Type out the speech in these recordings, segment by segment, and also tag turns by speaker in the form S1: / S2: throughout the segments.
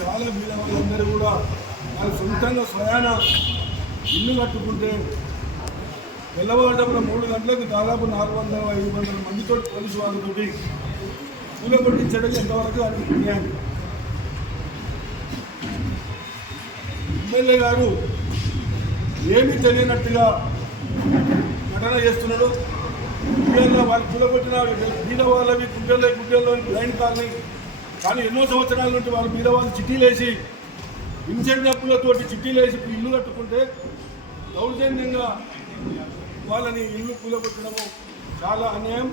S1: చాలా వీళ్ళ వాళ్ళందరూ కూడా వాళ్ళు సొంతంగా స్వయాన ఇల్లు కట్టుకుంటే తెల్లవారుజామున మూడు గంటలకు దాదాపు నాలుగు వందల ఐదు వందల మందితో పోలీసు వాళ్ళతోటి పూల ఎంతవరకు అది ఎమ్మెల్యే గారు ఏమీ తెలియనట్టుగా నటన చేస్తున్నాడు. కుటుంబంలో వాళ్ళు కూలగొట్టిన బీద వాళ్ళవి గుడ్డల్లో గుడ్డల్లో లైన్ కాలనీ కానీ ఎన్నో సంవత్సరాల నుండి వాళ్ళు మీద వాళ్ళు చిట్టీలేసి ఇన్సెంట్ డబ్బులతోటి చిట్టీలేసి ఇప్పుడు ఇల్లు కట్టుకుంటే దౌర్జన్యంగా వాళ్ళని ఇల్లు కూలగొట్టడము చాలా అన్యాయం.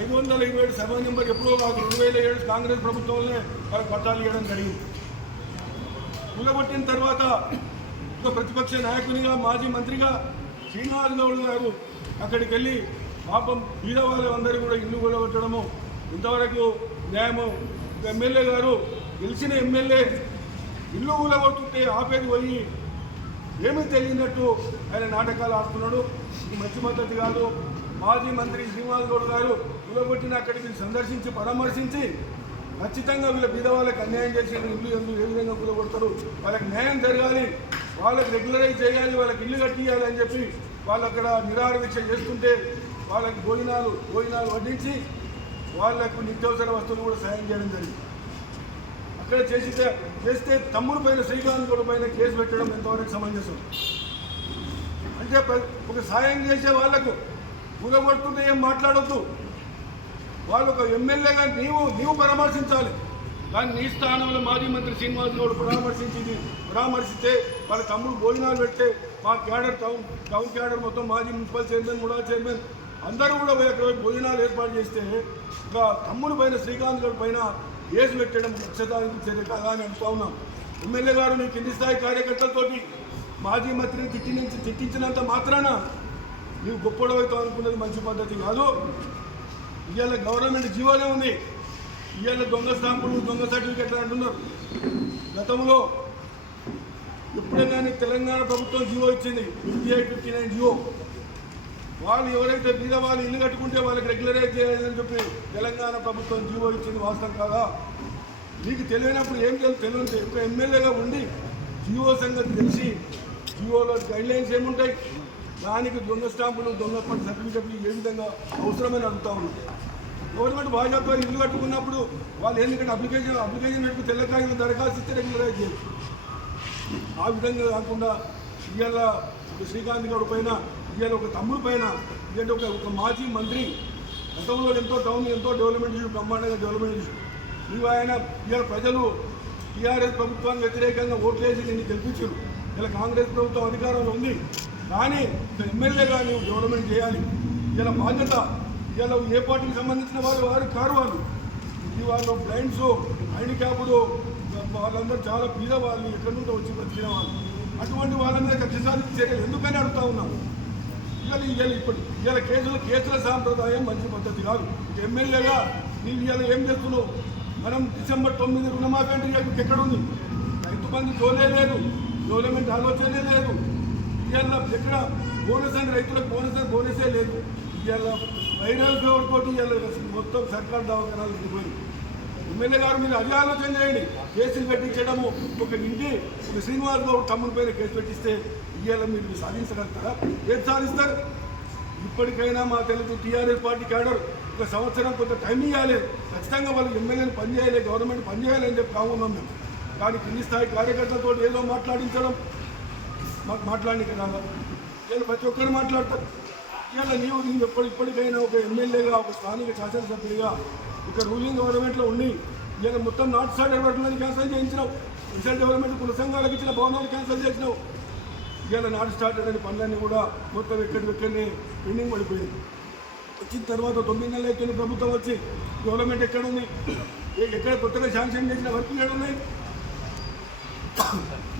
S1: ఐదు వందల ఇరవై ఏడు సర్వే నెంబర్ ఎప్పుడో కాదు రెండు వేల ఏడు కాంగ్రెస్ ప్రభుత్వంలోనే వాళ్ళకి పట్టాలు ఇవ్వడం జరిగింది. కూలగొట్టిన తర్వాత ఒక ప్రతిపక్ష నాయకునిగా మాజీ మంత్రిగా శ్రీనివాస్ గౌడ్ గారు అక్కడికి వెళ్ళి పాపం బీదవాళ్ళందరూ కూడా ఇల్లు కూలగొట్టడము ఇంతవరకు న్యాయము ఎమ్మెల్యే గారు గెలిచిన ఎమ్మెల్యే ఇల్లు కూలగొట్టుంటే ఆపేది పోయి ఏమీ తెలియనట్టు ఆయన నాటకాలు ఆడుతున్నాడు. ఇది మంచి మద్దతు కాదు. మాజీ మంత్రి శ్రీనివాస్ గౌడ్ గారు కూలగొట్టిన అక్కడికి సందర్శించి పరామర్శించి ఖచ్చితంగా వీళ్ళ బీద వాళ్ళకి అన్యాయం చేసిన ఇల్లు ఎందుకు ఏ విధంగా కూలగొడతారు వాళ్ళకి న్యాయం జరగాలి. వాళ్ళకి రెగ్యులరైజ్ చేయాలి. వాళ్ళకి ఇల్లు కట్టియాలి అని చెప్పి వాళ్ళు అక్కడ నిరాహార దీక్ష చేస్తుంటే వాళ్ళకి భోజనాలు భోజనాలు వడ్డించి వాళ్ళకు నిత్యావసర వస్తువులు కూడా సాయం చేయడం జరిగింది. అక్కడ చేసితే చేస్తే తమ్ముడు పైన శ్రీకాంత్ గౌడ్ పైన కేసు పెట్టడం ఎంతవరకు సమంజసం? అంటే ఒక సాయం చేసే వాళ్ళకు కూలగొడుతుంటే ఏం మాట్లాడొద్దు? వాళ్ళు ఒక ఎమ్మెల్యేగా నీవు నీవు పరామర్శించాలి. కానీ నీ స్థానంలో మాజీ మంత్రి శ్రీనివాస్ గౌడ్ పరామర్శించింది పరామర్శిస్తే వాళ్ళ తమ్ముడు భోజనాలు పెడితే మా క్యాడర్ టౌన్ టౌన్ క్యాడర్ మొత్తం మాజీ మున్సిపల్ చైర్మన్ ముడా చైర్మన్ అందరూ కూడా పోయి అక్కడ భోజనాలు ఏర్పాటు చేస్తే ఒక తమ్ముడు పైన శ్రీకాంత్ గారి పైన కేసు పెట్టడం పక్షతానికి చర్య కాదా అని అనుకుంటా ఉన్నాం. ఎమ్మెల్యే గారు మీ కింది స్థాయి కార్యకర్తలతోటి మాజీ మంత్రిని తిట్టి నుంచి తిట్టించినంత మాత్రాన నీవు గొప్పడవుతావు అనుకున్నది మంచి పద్ధతి కాదు. ఇవాళ గవర్నమెంట్ జీవోనే ఉంది. ఇవాళ దొంగ స్టాంపులు దొంగ సర్టిఫికెట్లు అంటున్నారు. గతంలో ఎప్పుడైనా కానీ తెలంగాణ ప్రభుత్వం జీవో ఇచ్చింది fifty eight fifty nine GO. వాళ్ళు ఎవరైతే మీద వాళ్ళు ఇల్లు కట్టుకుంటే వాళ్ళకి రెగ్యులరైజ్ చేయాలని చెప్పి తెలంగాణ ప్రభుత్వం జీవో ఇచ్చింది వాస్తవం కాదా? మీకు తెలియనప్పుడు ఏం తెలుసు తెలియదు. ఒక ఎమ్మెల్యేగా ఉండి జీవో సంగతి తెలిసి జీవోలో గైడ్లైన్స్ ఏముంటాయి? దానికి దొంగ స్టాంపులు దొంగ పని సర్టిఫికెట్లు ఏ విధంగా అవసరమని అడుగుతా ఉన్నాం. గవర్నమెంట్ భాజపా ఇల్లు కట్టుకున్నప్పుడు వాళ్ళు ఎందుకంటే అప్లికేషన్ అప్లికేషన్ పెట్టి తెల్లకాయలు దరఖాస్తు ఇస్తే రెగ్యులరైజ్ చేయాలి. ఆ విధంగా కాకుండా ఇవాళ శ్రీకాంత్ గౌడ్ పైన ఇవాళ ఒక తమ్ముడు పైన ఇవాళ ఒక ఒక మాజీ మంత్రి గతంలో ఎంతో టౌన్ ఎంతో డెవలప్మెంట్ చేసి బ్రహ్మాండంగా డెవలప్మెంట్ చేసి నువ్వు ఆయన ఇవాళ ప్రజలు టీఆర్ఎస్ ప్రభుత్వానికి వ్యతిరేకంగా ఓట్లేసి నిన్ను గెలిపించారు. ఇలా కాంగ్రెస్ ప్రభుత్వం అధికారంలో ఉంది. కానీ ఎమ్మెల్యే ఎమ్మెల్యేగా నువ్వు డెవలప్మెంట్ చేయాలి. ఇలా బాధ్యత ఇలా ఏ పార్టీకి సంబంధించిన వారు వారు కారు వాళ్ళు. ఈ వాళ్ళు బ్లైండ్స్ హ్యాండిక్యాప్డ్ వాళ్ళందరూ చాలా పీద వాళ్ళు ఎక్కడి నుండి వచ్చి బతికిన వాళ్ళు. అటువంటి వాళ్ళ మీద కక్ష సాధించి ఎందుకని అడుగుతా ఉన్నాం? ఇవాళ ఇవాళ ఇప్పుడు ఇవాళ కేసులు కేసుల సాంప్రదాయం మంచి పద్ధతి కాదు. ఎమ్మెల్యేగా నీవు ఇవాళ ఏం చేస్తున్నావు? మనం డిసెంబర్ తొమ్మిది రుణమాఫీ అంటే ఎక్కడ ఉంది రైతు బంధు తోలే లేదు గవర్నమెంట్ ఆలోచనే లేదు. ఇవాళ ఎక్కడ బోనస్ అని రైతులకు బోనస్ అని బోనసే లేదు. ఇవాళ వైరల్ ఫీవర్ తోటి ఇవాళ మొత్తం సర్కార్ దవాఖానాలు ఉండిపోయింది ఎమ్మెల్యే గారు మీరు అదే ఆలోచన చేయండి. కేసులు పెట్టించడము ఒక ఇంటి ఒక శ్రీనివాస్ గౌడ్ తమ్ముడి పైన కేసు పెట్టిస్తే ఇవాళ మీరు సాధించగలుగుతారా ఏం సాధిస్తారు? ఇప్పటికైనా మా తెలుగు టీఆర్ఎస్ పార్టీ క్యాడర్ ఒక సంవత్సరం కొంత టైం ఇవ్వాలి ఖచ్చితంగా వాళ్ళు ఎమ్మెల్యేని పనిచేయాలి గవర్నమెంట్ పనిచేయాలి అని చెప్పి కావున్నాం మేము. కానీ కింది స్థాయి కార్యకర్తలతో ఏదో మాట్లాడించడం మాకు మాట్లాడి కదా నేను ప్రతి ఒక్కరు మాట్లాడతాను ఇవాళ నీవు నేను ఎప్పుడు ఇప్పటికైనా ఒక ఎమ్మెల్యేగా ఒక స్థానిక శాసనసభ్యుడిగా ఇక రూలింగ్ గవర్నమెంట్లో ఉండి ఇవాళ మొత్తం నార్త్ సైడ్ డెవలప్మెంట్ క్యాన్సిల్ చేయించినావు. రిజల్ట్ డెవలప్మెంట్ కుల సంఘాలకు ఇచ్చిన భవనాలు క్యాన్సిల్ చేసినావు. ఇవాళ నాట్ స్టార్టెడ్ అనే పనులన్నీ కూడా మొత్తం ఎక్కడికెక్కడనే పెండింగ్ పడిపోయింది. వచ్చిన తర్వాత తొమ్మిది నెలలు అయితే ప్రభుత్వం వచ్చి గవర్నమెంట్ ఎక్కడ ఉంది? ఎక్కడ కొత్తగా శాంక్షన్ చేసిన వర్క్ ఎక్కడ ఉన్నాయి?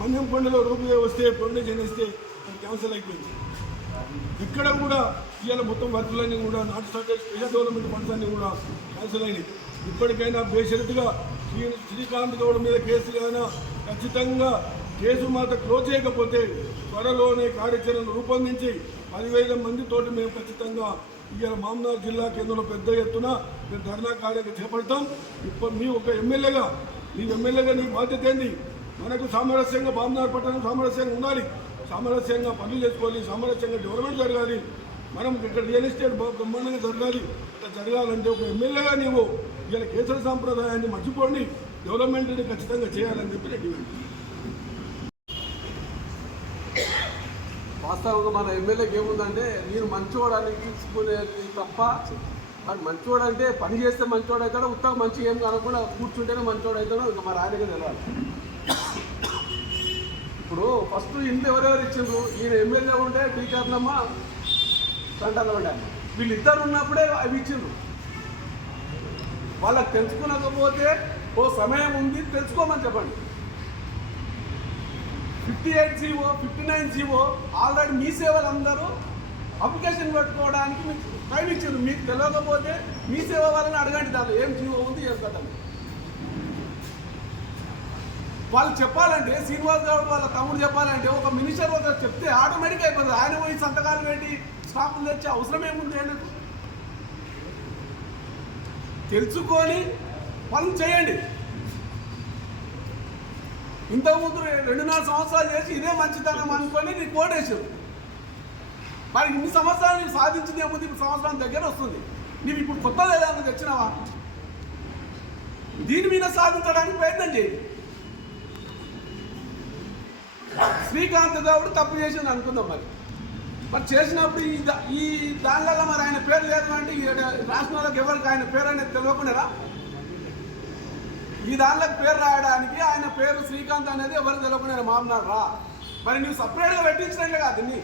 S1: మన్యం కొండలో రూపాయి వస్తే పండుగ చేస్తే అది క్యాన్సిల్ అయిపోయింది. ఇక్కడ కూడా ఇవాళ మొత్తం వర్కులన్నీ కూడా not started special development funds అన్నీ కూడా క్యాన్సిల్ అయినాయి. ఇప్పటికైనా బేషరతుగా శ్రీ శ్రీకాంత్ గౌడ్ మీద కేసు అయినా ఖచ్చితంగా కేసు మాత క్లోజ్ చేయకపోతే త్వరలోనే కార్యాచరణ రూపొందించి పదివేల మందితోటి మేము ఖచ్చితంగా ఇవాళ మామనార్ జిల్లా కేంద్రంలో పెద్ద ఎత్తున మేము ధర్నా కార్యక్రమం చేపడతాం. ఇప్పుడు నీ ఒక ఎమ్మెల్యేగా నీ ఎమ్మెల్యేగా నీ బాధ్యత ఏంది? మనకు సామరస్యంగా బామ్నార్ పట్టణం సామరస్యంగా ఉండాలి. సామరస్యంగా పనులు చేసుకోవాలి. సామరస్యంగా డెవలప్మెంట్ జరగాలి. మనం ఇక్కడ రియల్ ఎస్టేట్ బ్రహ్మాండంగా జరగాలి. ఇట్లా జరగాలంటే ఒక ఎమ్మెల్యేగా నీవు ఇలా కేసర సాంప్రదాయాన్ని మర్చిపోండి. డెవలప్మెంట్ని ఖచ్చితంగా చేయాలని చెప్పి నేను
S2: వాస్తవంగా మన ఎమ్మెల్యేకి ఏముందంటే మీరు మంచోడని తీసుకునేది తప్ప మరి మంచోడు అంటే పని చేస్తే మంచోడు అవుతాడు ఉత్తగా మంచిగా ఏం కనకుండా కూర్చుంటేనే మంచోడు అవుతాడు ఇంకా మరి ఆయనకే తెలియాలి ఇప్పుడు ఫస్ట్ ఇంత ఎవరెవరు ఇచ్చిండ్రు? ఈయన ఎమ్మెల్యే ఉంటే టీచర్లమ్మ సంటాలు ఉండే వీళ్ళిద్దరు ఉన్నప్పుడే అవి ఇచ్చిండ్రు. వాళ్ళకి తెలుసుకునకపోతే ఓ సమయం ఉంది తెలుసుకోమని చెప్పండి. Fifty eight GO fifty nine GO already మీ సేవలందరూ అప్లికేషన్ పెట్టుకోవడానికి మీకు టైం ఇచ్చింది మీకు తెలియకపోతే మీ సేవ వాళ్ళని అడగండి దాంట్లో ఏం జీవో ఉంది ఏం కదా వాళ్ళు చెప్పాలంటే శ్రీనివాస్ గౌడ్ వాళ్ళ తమ్ముడు చెప్పాలంటే ఒక మినిస్టర్ ఒక చెప్తే ఆటోమేటిక్ అయిపోతుంది. ఆయన పోయి సంతకాలు పెట్టి స్టాఫ్లు తెచ్చే అవసరం ఏముంది ఆయనకు తెలుసుకొని పనులు చేయండి. ఇంతకుముందు రెండు నాలుగు సంవత్సరాలు చేసి ఇదే మంచితనం అనుకొని నీకు కోటేశారు మరి ఇన్ని సంవత్సరాలు నీకు సాధించింది ఏముంది? ఇప్పుడు సంవత్సరం దగ్గర వస్తుంది. నీవు ఇప్పుడు కొత్త ఏదైనా తెచ్చినావా? దీని మీద సాధించడానికి ప్రయత్నం చేయి. శ్రీకాంత్ దేవుడు తప్పు చేసింది అనుకుందాం మరి. మరి చేసినప్పుడు ఈ దా- ఈ దానివల్ల మరి ఆయన పేరు లేదు అంటే ఈ ఎవరికి ఆయన పేరు అనేది తెలియకుండా ఈ దానిలో పేరు రాయడానికి ఆయన పేరు శ్రీకాంత్ అనేది ఎవరు తెలియకుండా మామనాడు రా. మరి నువ్వు సపరేట్గా పెట్టించినట్లే కాదు దీన్ని.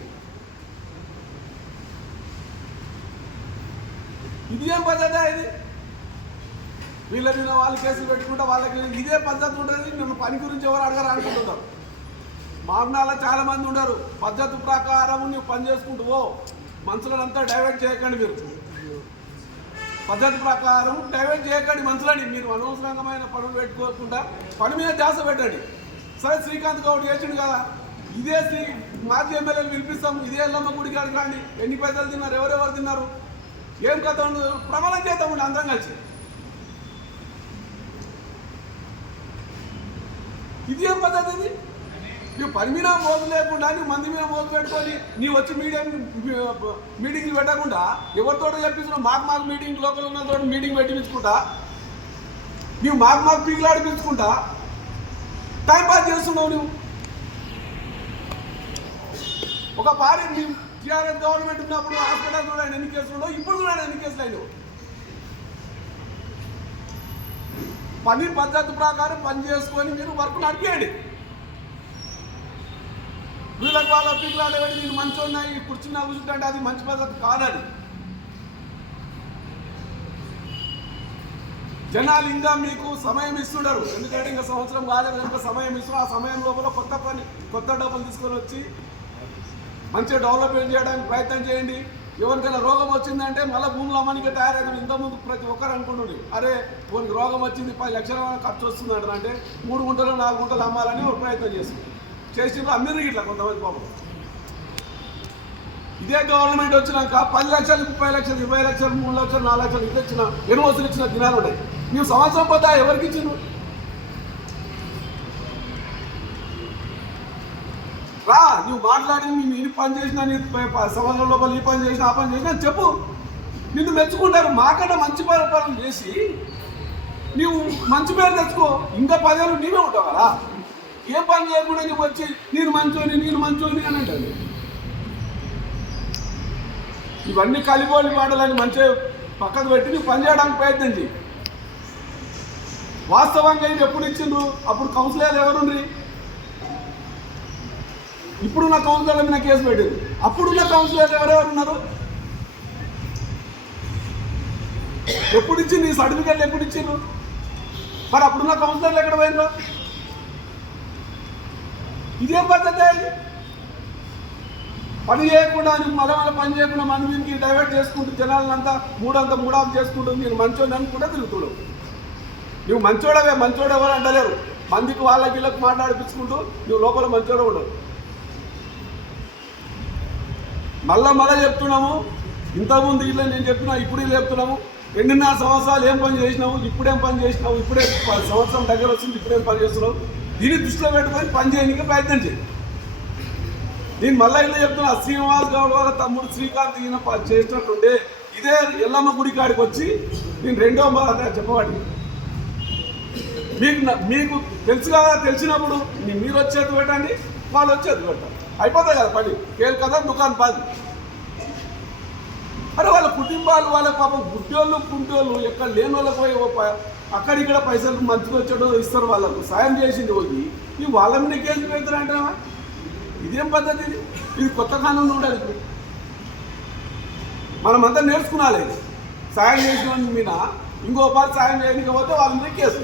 S2: ఇది ఏం పద్ధతి ఇది? వీళ్ళ మీద వాళ్ళు కేసులు పెట్టుకుంటే వాళ్ళకి ఇదే పద్ధతి ఉంటుంది నన్ను పని గురించి ఎవరు అడగరు అనుకుంటున్నారు? మామనాల చాలా మంది ఉండరు. పద్ధతి ప్రకారం నువ్వు పని చేసుకుంటూ ఓ మనుషులంతా డైవర్ట్ చేయకండి మీరు. పద్ధతి ప్రకారం డైవర్ట్ చేయకండి మనుషులని మీరు అనవసరమైన పనులు పెట్టుకోకుండా పని మీద ధ్యాస పెట్టండి. సరే శ్రీకాంత్ గౌడ్ చేసిండు కదా. ఇదే శ్రీ మాజీ ఎమ్మెల్యేలు పిలిపిస్తాం ఇదే ఎల్లమ్మ గుడి కాడికి రాండి. ఎన్ని పైసలు తిన్నారు? ఎవరెవరు తిన్నారు? ఏం కథ ఉంది? ప్రమాణం చేద్దామండి అందరం కలిసి. ఇది ఏం పద్ధతి ఇది? నువ్వు పని మీద మోజు లేకుండా నువ్వు మంది మీద మోజు పెట్టుకొని నీవు వచ్చి మీడియం మీటింగ్లు పెట్టకుండా ఎవరితో చెప్పించున్నావు మాకు మాకు మీటింగ్ లోకల్ ఉన్న తోటి మీటింగ్ పెట్టించుకుంటా నువ్వు మాకు మాకు పీకులాడిపించుకుంటా? టైం పాస్ చేస్తున్నావు నువ్వు. ఒక భార్య నీ టీఆర్ఎస్ గవర్నమెంట్ ఉన్నప్పుడు హాస్పిటల్ కూడా ఆయన ఎన్ని కేసులు ఇప్పుడు కూడా ఆయన ఎన్ని కేసులు అయినావు పని పద్ధతి ప్రకారం పని చేసుకొని మీరు వర్క్ నడిపేయండి. వీళ్ళకి వాళ్ళ పీకులాడే పెట్టి నేను మంచి ఉన్నాయి కూర్చున్నా కూర్చుంటే అది మంచి పద్ధతి కాదని జనాలు ఇంకా మీకు సమయం ఇస్తున్నారు ఎందుకంటే ఇంకా సంవత్సరం కాలేదు ఇంకా సమయం ఇస్తున్నారు. ఆ సమయం లోపల కొత్త పని కొత్త డబ్బులు తీసుకొని వచ్చి మంచిగా డెవలప్మెంట్ చేయడానికి ప్రయత్నం చేయండి. ఎవరికైనా రోగం వచ్చిందంటే మళ్ళీ భూములు అమ్మనికే తయారైంది. ఇంతకుముందు ప్రతి ఒక్కరు అనుకుంటుండే అరే కొన్ని రోగం వచ్చింది పది లక్షల ఖర్చు వస్తుంది అంటే మూడు గుంటలు నాలుగు గుంటలు అమ్మాలని ఒక ప్రయత్నం చేస్తుంది చేసి అందరూ ఇట్లా కొంతమంది పాపం. ఇదే గవర్నమెంట్ వచ్చినాక పది లక్షలు ముప్పై లక్షలు ఇరవై లక్షలు మూడు లక్షలు నాలుగు లక్షలు ఇది ఇచ్చిన యూనివర్సిటీ ఇచ్చిన దినాలు ఉన్నాయి? నువ్వు సంవత్సరం పోతే ఎవరికి ఇచ్చిన రా నువ్వు మాట్లాడి నేను ఈ పని చేసినా నీ ప- సంవత్సరం లోపల ఈ పని చేసినా ఆ పని చేసినా చెప్పు. నిన్ను మెచ్చుకుంటారు. మాకన్నా మంచి పని పనులు చేసి నీవు మంచి పేరు తెచ్చుకో. ఇంకా పదేళ్ళు నీవే ఉంటావు కదా. ఏ పని చేయకుండా నువ్వు వచ్చి నేను మంచోని నేను మంచోని అని అంటాడు. ఇవన్నీ కలిపోలి మాటలని మంచిగా పక్కకు పెట్టి నువ్వు పని చేయడానికి ప్రయత్నం చేయి వాస్తవంగా ఇది ఎప్పుడు ఇచ్చిండ్రు? అప్పుడు కౌన్సిలర్ ఎవరుండ్రి ఇప్పుడున్న కౌన్సిలర్ మీద కేసు పెట్టింది అప్పుడున్న కౌన్సిలర్ ఎవరెవరు ఉన్నారు? ఎప్పుడు ఇచ్చింది ఈ సర్టిఫికెట్లు ఎప్పుడు ఇచ్చిండ్రు? మరి అప్పుడున్న కౌన్సిలర్లు ఎక్కడ పోయినరు ఇదేం పద్ధతి పని చేయకుండా నువ్వు మళ్ళీ మళ్ళీ పని చేయకుండా మన దీనికి డైవర్ట్ చేసుకుంటూ జనాలంతా మూడంతా మూడాలు చేసుకుంటూ నేను మంచోని అనుకుంటా తిరుగుతుడు నువ్వు మంచోడవే మంచోడెవరు అంటలేరు. మందికి వాళ్ళ వీళ్ళకి మాట్లాడిపించుకుంటూ నువ్వు లోపల మంచోడ ఉండవు. మళ్ళా మళ్ళీ చెప్తున్నాము ఇంతకుముందు ఇట్లా నేను చెప్పిన ఇప్పుడు చెప్తున్నాము. రెండున్నర సంవత్సరాలు ఏం పని చేసినావు ఇప్పుడేం పని చేసినావు ఇప్పుడే సంవత్సరం దగ్గర వచ్చింది ఇప్పుడేం పని చేస్తున్నావు? దీన్ని దృష్టిలో పెట్టుకొని పనిచేయడానికి ప్రయత్నం చేయండి నేను మళ్ళీ ఇలా చెప్తున్నా శ్రీనివాస్ గౌడ్ వాళ్ళ తమ్ముడు శ్రీకాంత్ ఈయన చేసినట్టుండే ఇదే ఎల్లమ్మ గుడి కాడికి వచ్చి నేను రెండో మాట చెప్పవాడి మీకు మీకు తెలుసు కదా తెలిసినప్పుడు మీరు వచ్చేది పెట్టండి వాళ్ళు వచ్చేది పెట్టండి అయిపోతాయి కదా పని. కేలు కదా దుకాణం పది అరే వాళ్ళ కుటుంబాలు వాళ్ళ పాపం గుడ్డోళ్ళు కుంటోళ్ళు ఎక్కడ లేని వాళ్ళకి పోయి అక్కడ ఇక్కడ పైసలు మంచిగా వచ్చాడో ఇస్తారు వాళ్ళకు. సాయం చేసింది పోయి ఈ వాళ్ళ మీద కేసు పెడతారంటావా ఇదేం పద్ధతి ఇది? ఇది కొత్త కాలంలో ఉండాలి ఇప్పుడు మనమంతా నేర్చుకున్నాలి సాయం చేసిన మీద ఇంకో పాటు సాయం చేయకపోతే వాళ్ళ మీద కేసు.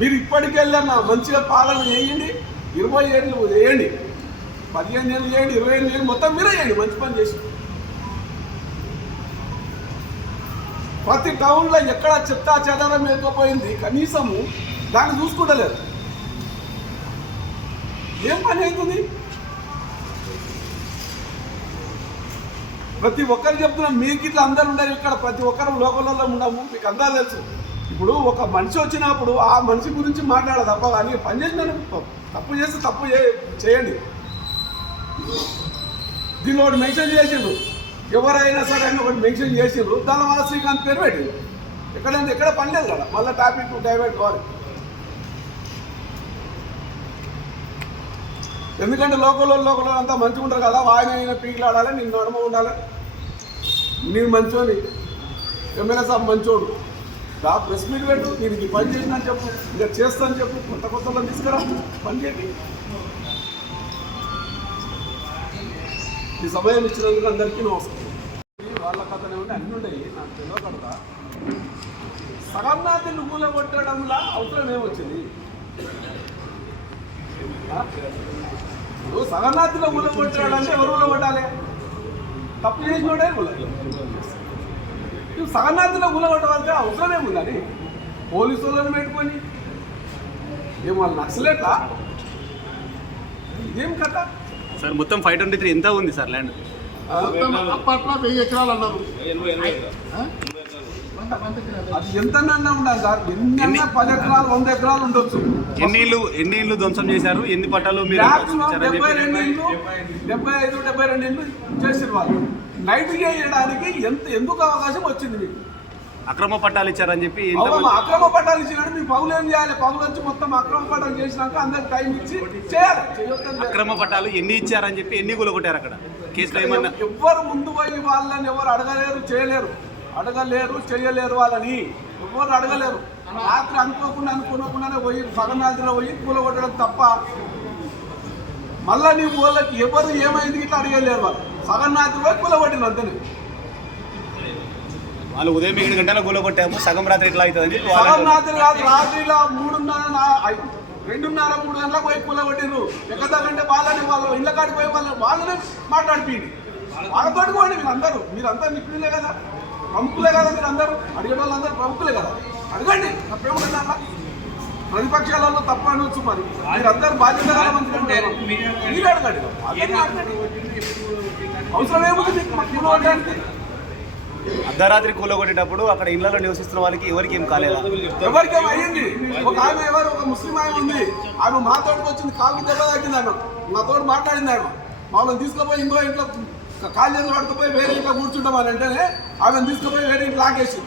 S2: మీరు ఇప్పటికెళ్ళన్నా మంచిగా పాలన చేయండి. ఇరవై ఏళ్ళు చేయండి. పదిహేను ఏళ్ళు చేయండి ఇరవై ఏళ్ళు చేయండి మొత్తం మీరే చేయండి మంచి పని చేసి. ప్రతి టౌన్లో ఎక్కడ చెత్త చెదారం మేకపోయింది కనీసము దాన్ని చూసుకుంటలేదు. ఏం పని అవుతుంది? ప్రతి ఒక్కరు చెప్తున్నా మీకు ఇట్లా అందరు ఉండరు ఇక్కడ ప్రతి ఒక్కరు లోకల్లో ఉండము మీకు అందరూ తెలుసు. ఇప్పుడు ఒక మనిషి వచ్చినప్పుడు ఆ మనిషి గురించి మాట్లాడాలి తప్ప కానీ పని చేసిన తప్పు చేస్తే తప్పు చేయండి. దీనిలో ఒకటి మెన్షన్ చేసిండ్రు. ఎవరైనా సరే అని ఒకటి మెన్షన్ చేసిండ్రు. దాని వల్ల శ్రీకాంత్ పేరు పెట్టింది ఎక్కడైనా ఎక్కడ పని లేదు కదా. మళ్ళీ టాపిక్ డైవర్ట్ కావాలి. ఎందుకంటే లోకల్ లోకల్ అంతా మంచిగా ఉంటారు కదా. ఆయన ఆయన పీకులు ఆడాలి నేను నడుమ ఉండాలి. నేను మంచోని. ఎమ్మెల్యే సాబ్ మంచోడు. రా ప్రెస్ మీట్ పెట్టు. నేను ఇది పని చేసినా చెప్పు. ఇక చేస్తాను చెప్పు. కొత్త కొత్తలో తీసుకురా. పని చేయండి. ఈ సమయం ఇచ్చినందుకు అందరికీ నమస్కారం. వాళ్ళ కథనే ఉంటే అన్ని ఉంటాయి నాకు తెలియకూడదా సగన్నాథుని కూలగొట్టడంలా అవసరం ఏమొచ్చింది? ఇప్పుడు సగన్నాథుని ఊళ్ళో ఎవరు కూలగొట్టాలి తప్పు చేసినోడే ఊళ్ళో నువ్వు కూలగొట్టవలసిన అవసరం ఏముందని పోలీసు వాళ్ళని పెట్టుకొని? ఏం వాళ్ళు నచ్చలేట ఇదేం కథ?
S3: సార్ మొత్తం ఫైవ్ ట్వంటీ త్రీ ఎంత ఉంది సార్ ల్యాండ్
S2: ఆ?
S4: మొత్తం అప్పట్లో వెయ్యి ఎకరాలు అన్నారు. ఆ?
S2: అది ఎంత ఉండాలి సార్. ఎన్ని పది ఎకరాలు వంద ఎకరాలు ఉండొచ్చు.
S3: ఎన్ని ఇల్లు ఎన్ని ఇల్లు ధ్వంసం చేశారు? ఎన్ని పట్టాలు మీరు
S2: డెబ్బై రెండు ఇళ్ళు డెబ్బై ఐదు డెబ్బై రెండు ఇళ్ళు చేసిన వాళ్ళు నైట్ చేయడానికి ఎంత ఎందుకు అవకాశం వచ్చింది మీకు?
S3: అక్రమ పట్టాలు ఇచ్చారని చెప్పి
S2: అక్రమ పట్టాలు ఇచ్చినట్టు మీ పౌలు ఏం చేయాలి? పౌలు వచ్చి మొత్తం అక్రమ పట్టాలు చేసినాక అందరికి టైం ఇచ్చి చేయాలి.
S3: అక్రమ పట్టాలు ఎన్ని ఇచ్చారని చెప్పి ఎన్ని కూలగొట్టారు అక్కడ? కేసులో ఏమన్నా
S2: ఎవ్వరు ముందు పోయి వాళ్ళని ఎవరు అడగలేరు చేయలేరు. అడగలేరు చేయలేరు వాళ్ళని. ఎవరు అడగలేరు. రాత్రి అనుకోకుండా అనుకోకుండానే పోయి సగనాదిలో పోయి కూలగొట్టడం తప్ప మళ్ళా నీ వాళ్ళకి ఎవరు ఏమైంది ఇట్లా అడగలేరు వాళ్ళు. సగనాథి పోయి కూలగొట్టిన అంతనే.
S3: వాళ్ళు ఉదయం ఏడు గంటల కూలగొట్టాము సగం రాత్రి ఎట్లా
S2: సగం
S3: అంటారు.
S2: రాత్రి కాదు రాత్రిలో మూడున్నర నా- ఐ- రెండున్నర మూడు గంటలకు పోయి కూలగొట్టిర్రు ఎక్కదంటే వాళ్ళని వాళ్ళ ఇళ్ళ కాడికి పోయి వాళ్ళని వాళ్ళని మాట్లాడిపోయింది వాళ్ళతోటి పోండి మీరు అందరూ మీరంతా నిపుణులే కదా. ప్రముఖులే కదా మీరు అందరూ అడిగే వాళ్ళందరూ ప్రముఖులే కదా. అడగండి తప్పేం కదా అలా? ప్రతిపక్షాలలో తప్ప అనొచ్చు మరి. మీరందరూ బాధ్యత గల మంత్రులు ఉన్నారు. మీరు అడగండి. అందరినీ అడగండి. అవసరం ఏముంది మీకు? మాకు కూలగొట్టడానికి
S3: అర్ధరాత్రి కూలగొట్టేటప్పుడు అక్కడ ఇళ్ళలో నివసిస్తున్న వాళ్ళకి ఎవరికి ఏం కాలేదా?
S2: ఎవరికేం అయ్యింది? ఒక ఆమె ఎవరు? ఒక ముస్లిం ఆమె ఉంది. ఆమె మా తోటికి వచ్చింది. కాలుకి దెబ్బ తాకింది ఆమె. మా తోటి మాట్లాడింది ఆమె. వాళ్ళని తీసుకుపోయి ఇంకో ఇంట్లో కాలు పడుకుపోయి వేరే ఇంట్లో కూర్చుంటామని అంటేనే ఆమెను తీసుకుపోయి వేరే ఇంట్లో లాగేసి